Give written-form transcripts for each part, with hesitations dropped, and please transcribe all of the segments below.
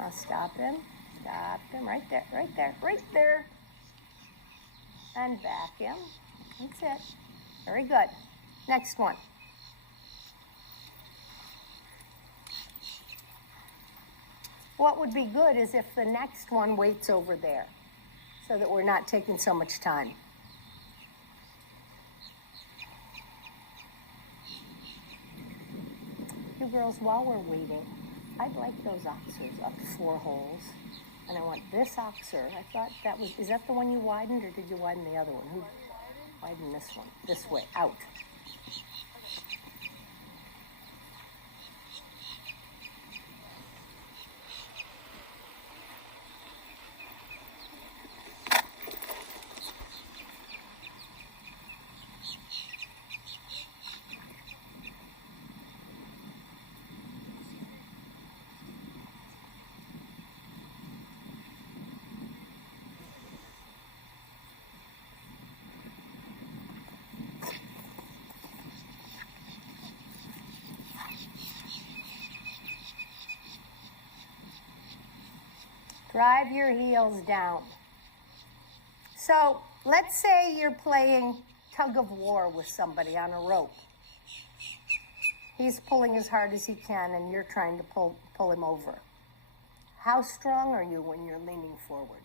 Now stop him, right there, right there, right there. And back him. That's it. Very good. Next one. What would be good is if the next one waits over there so that we're not taking so much time. You girls, while we're waiting, I'd like those oxers up 4 holes. And I want this oxer. I thought that was, is that the one you widened, or did you widen the other one? Who widened this one? This way, out. Drive your heels down. So let's say you're playing tug of war with somebody on a rope. He's pulling as hard as he can and you're trying to pull him over. How strong are you when you're leaning forward?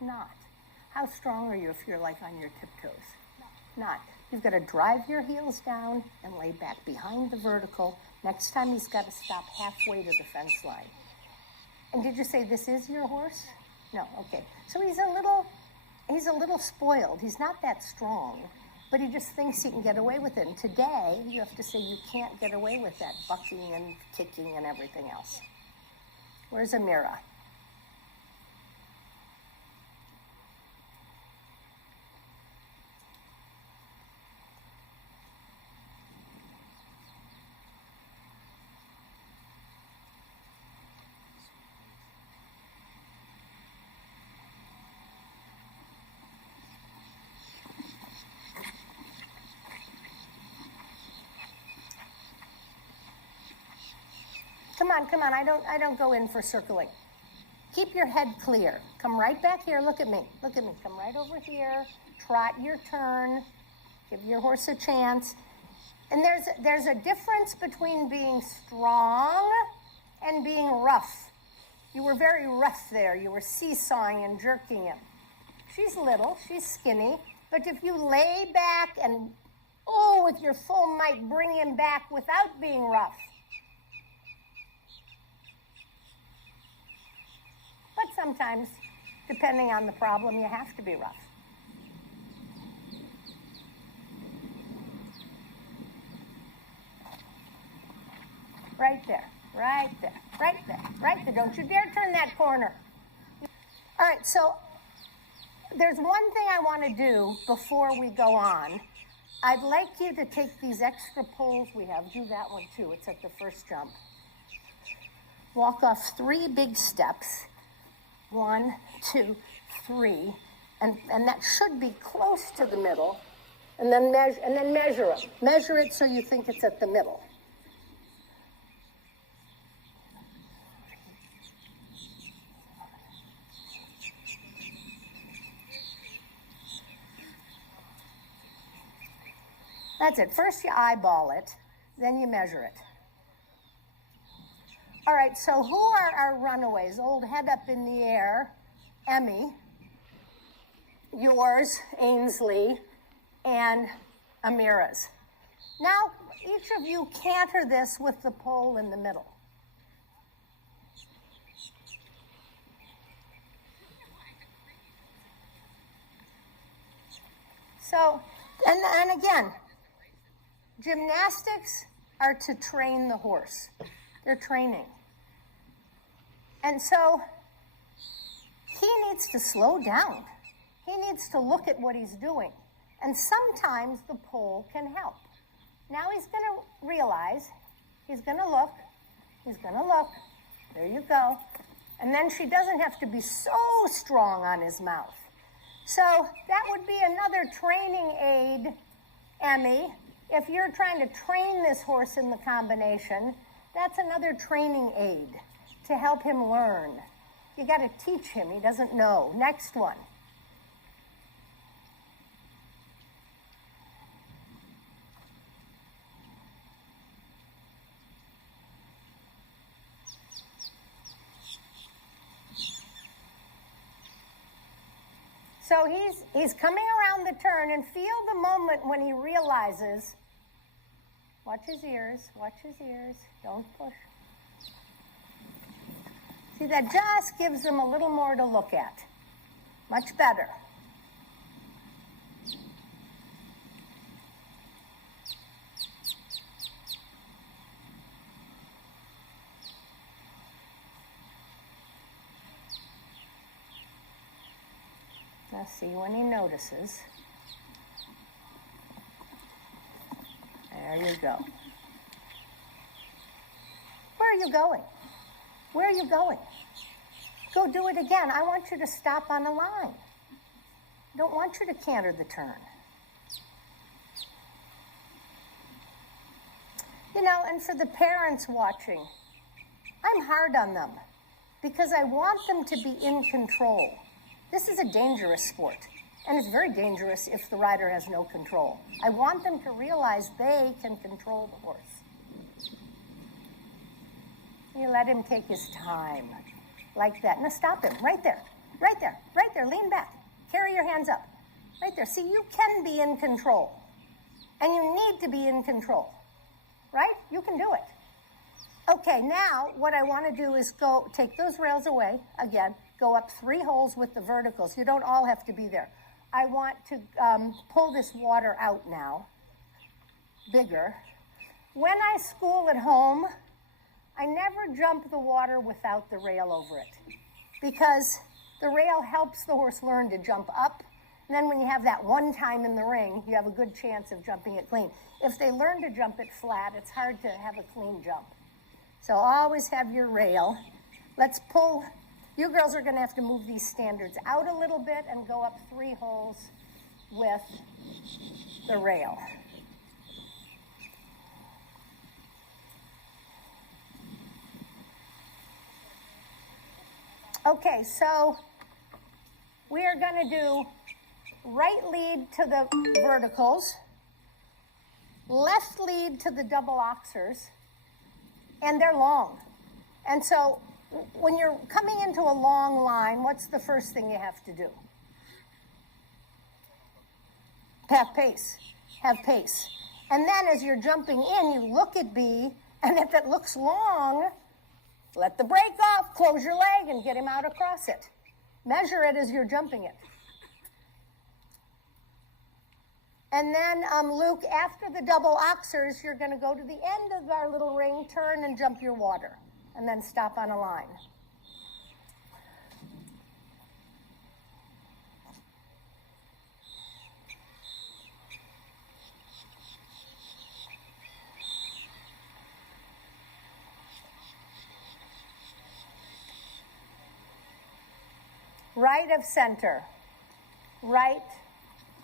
Not. How strong are you if you're like on your tiptoes? Not. You've got to drive your heels down and lay back behind the vertical. Next time he's got to stop halfway to the fence line. And did you say this is your horse? No, okay. So he's a little spoiled. He's not that strong, but he just thinks he can get away with it. And today, you have to say you can't get away with that bucking and kicking and everything else. Where's Amira? Come on, I don't go in for circling. Keep your head clear. Come right back here, look at me, come right over here, trot your turn, give your horse a chance. And there's a difference between being strong and being rough. You were very rough there, you were seesawing and jerking him. She's little, she's skinny, but if you lay back and, with your full might, bring him back without being rough. But sometimes, depending on the problem, you have to be rough. Right there, right there, right there, right there. Don't you dare turn that corner. All right, so there's one thing I want to do before we go on. I'd like you to take these extra poles we have. Do that one too. It's at the first jump. Walk off 3 big steps. 1, 2, 3, and that should be close to the middle, and then measure it. Measure it so you think it's at the middle. That's it. First you eyeball it, then you measure it. All right, so who are our runaways? Old head up in the air, Emmy, yours, Ainsley, and Amira's. Now, each of you canter this with the pole in the middle. So, and again, gymnastics are to train the horse. They're training. And so he needs to slow down. He needs to look at what he's doing. And sometimes the pole can help. Now he's going to realize, he's going to look, there you go. And then she doesn't have to be so strong on his mouth. So that would be another training aid, Emmy. If you're trying to train this horse in the combination, that's another training aid to help him learn. You got to teach him. He doesn't know. Next one. So he's coming around the turn, and feel the moment when he realizes, watch his ears, don't push. See, that just gives him a little more to look at. Much better. Now see when he notices. There you go. Where are you going? Where are you going? Go do it again. I want you to stop on a line. I don't want you to canter the turn. You know, and for the parents watching, I'm hard on them because I want them to be in control. This is a dangerous sport, and it's very dangerous if the rider has no control. I want them to realize they can control the horse. You let him take his time, like that. Now stop him, right there, lean back. Carry your hands up, right there. See, you can be in control, and you need to be in control, right? You can do it. Okay, now what I want to do is go take those rails away, again, go up 3 holes with the verticals. You don't all have to be there. I want to pull this water out now, bigger. When I school at home, I never jump the water without the rail over it because the rail helps the horse learn to jump up. And then when you have that one time in the ring, you have a good chance of jumping it clean. If they learn to jump it flat, it's hard to have a clean jump. So always have your rail. Let's pull. You girls are going to have to move these standards out a little bit and go up 3 holes with the rail. Okay, so we are going to do right lead to the verticals, left lead to the double oxers, and they're long. And so when you're coming into a long line, what's the first thing you have to do? Have pace. Have pace. And then as you're jumping in, you look at B, and if it looks long, let the brake off, close your leg, and get him out across it. Measure it as you're jumping it. And then, Luke, after the double oxers, you're going to go to the end of our little ring, turn and jump your water, and then stop on a line. Right of center. Right,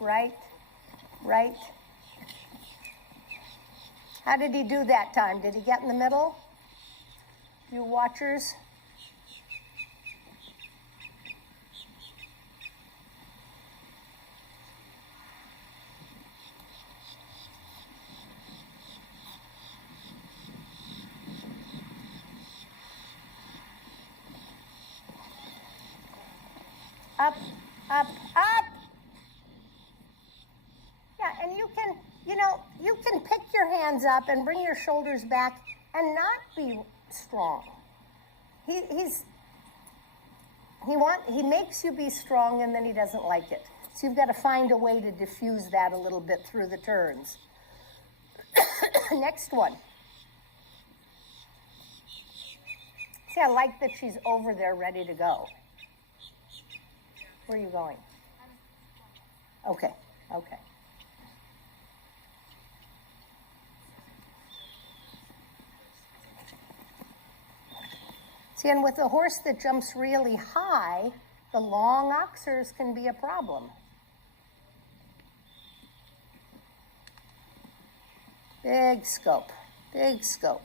right, right. How did he do that time? Did he get in the middle? You watchers? Up, up, up. Yeah, and you can pick your hands up and bring your shoulders back and not be strong. He makes you be strong, and then he doesn't like it. So you've got to find a way to diffuse that a little bit through the turns. Next one. See, I like that she's over there ready to go. Where are you going? Okay, okay. See, and with a horse that jumps really high, the long oxers can be a problem. Big scope, big scope.